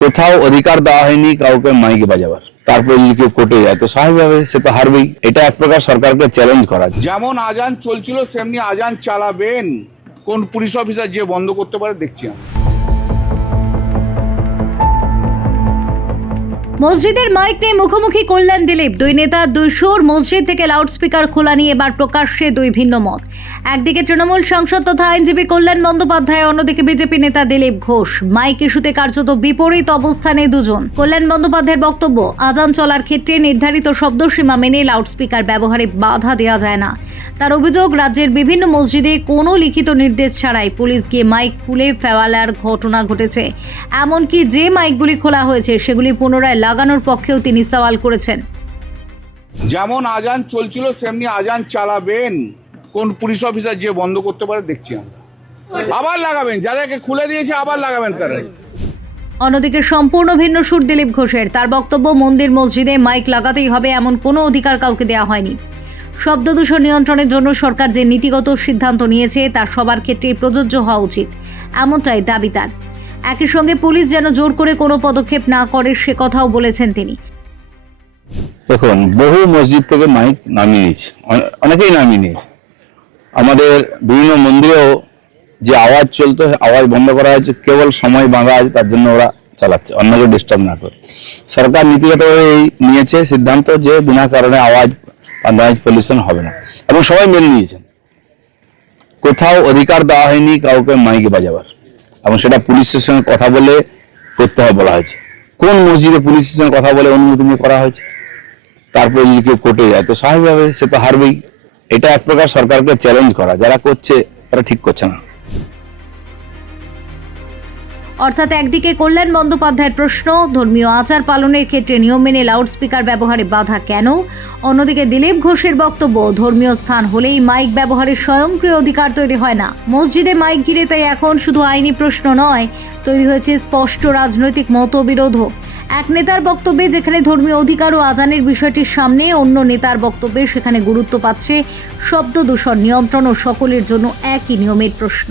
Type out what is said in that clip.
কোথাও অধিকার দেওয়া হয়নি কাউকে মাইকে বাজাবার, তারপরে যদি কেউ কোর্টে যায় তো স্বাভাবিকভাবে সে তো হারবেই। এটা এক প্রকার সরকারকে চ্যালেঞ্জ করা। যেমন আজান চলছিল সেমনি আজান চালাবেন কোন পুলিশ অফিসার যে বন্ধ করতে পারে দেখছি আমি। মসজিদের মাইক নিয়ে মুখোমুখি করলেন দিলীপ। দুই নেতা দুই সুর। মসজিদ থেকে লাউডস্পিকার খোলা নিয়ে এবার প্রকাশ্যে দুই ভিন্ন মত। একদিকে তৃণমূল সাংসদ তথা আইনজীবী কল্যাণ বন্দ্যোপাধ্যায়, অন্যদিকে বিজেপি নেতা দিলীপ ঘোষ। মাইক ইস্যুতে কার্যত বিপরীত অবস্থানে দুজন। কল্যাণ বন্দ্যোপাধ্যায়ের বক্তব্য, আজান চলার ক্ষেত্রে নির্ধারিত শব্দসীমা মেনে লাউডস্পিকার ব্যবহারে বাধা দেওয়া যায় না। তার অভিযোগ, রাজ্যের বিভিন্ন মসজিদে কোনো লিখিত নির্দেশ ছাড়াই পুলিশ গিয়ে মাইক খুলে ফেলার ঘটনা ঘটেছে। এমনকি যে মাইকগুলি খোলা হয়েছে সেগুলি পুনরায় লাগানোর পক্ষেও তিনি সওয়াল করেছেন। যেমন আজান চলছিল সেমনি আজান চালাবেন কোন পুলিশ অফিসার যে বন্ধ করতে পারে দেখছি আমরা। আবার লাগাবেন, যাদেরকে খুলে দিয়েছে আবার লাগাবেন তারা। অন্যদিকে সম্পূর্ণ ভিন্ন সুর দিলীপ ঘোষের। তার বক্তব্য, মন্দির মসজিদে মাইক লাগাতেই হবে এমন কোনো অধিকার কাউকে দেওয়া হয়নি। শব্দ দূষণ নিয়ন্ত্রণের জন্য সরকার যে নীতিগত সিদ্ধান্ত নিয়েছে তা সবার ক্ষেত্রেই প্রযোজ্য হওয়া উচিত, এমনটাই দাবি তার। একই সঙ্গে পুলিশ যেন জোর করে কোনো পদক্ষেপ না করে সে কথাও বলেছেন তিনি। দেখুন, বহু মসজিদ থেকে মাইক নামিয়ে নিয়েছে, অনেকেই নামিয়ে নিয়েছে। আমাদের বিভিন্ন মন্দিরেও যে আওয়াজ চলতো আওয়াজ বন্ধ করা হয়েছে, কেবল সময় বাঁধা আছে তার জন্য ওরা চালাচ্ছে, অন্যকে ডিস্টার্ব না করে। সরকার নীতিগতভাবে নিয়েছে সিদ্ধান্ত যে বিনা কারণে আওয়াজ পলিউশন হবে না, এবং সবাই মেনে নিয়েছেন। কোথাও অধিকার দেওয়া হয়নি কাউকে মাইকে বাজাবার, এবং সেটা পুলিশের সঙ্গে কথা বলে করতে হবে বলা হয়েছে। কোন মসজিদে পুলিশের সঙ্গে কথা বলে অনুমতি নিয়ে করা হয়েছে? তারপরে যদি কেউ কোর্টে যায় তো স্বাভাবিকভাবে সে তো হারবেই। এটা এক প্রকার সরকারকে চ্যালেঞ্জ করা, যারা করছে তারা ঠিক করছে না। অর্থাৎ একদিকে কল্যাণ বন্দ্যোপাধ্যায়ের প্রশ্ন, ধর্মীয় আচার পালনের ক্ষেত্রে নিয়ম মেনে লাউডস্পিকার ব্যবহারে বাধা কেন? অন্যদিকে দিলীপ ঘোষের বক্তব্য, ধর্মীয় স্থান হলেই মাইক ব্যবহারের স্বয়ংক্রিয় অধিকার তৈরি হয় না। মসজিদে মাইক ঘিরে তাই এখন শুধু আইনি প্রশ্ন নয়, তৈরি হয়েছে স্পষ্ট রাজনৈতিক মতবিরোধও। এক নেতার বক্তব্যে যেখানে ধর্মীয় অধিকার ও আজানের বিষয়টির সামনে, অন্য নেতার বক্তব্যে সেখানে গুরুত্ব পাচ্ছে শব্দ দূষণ নিয়ন্ত্রণ ও সকলের জন্য একই নিয়মের প্রশ্ন।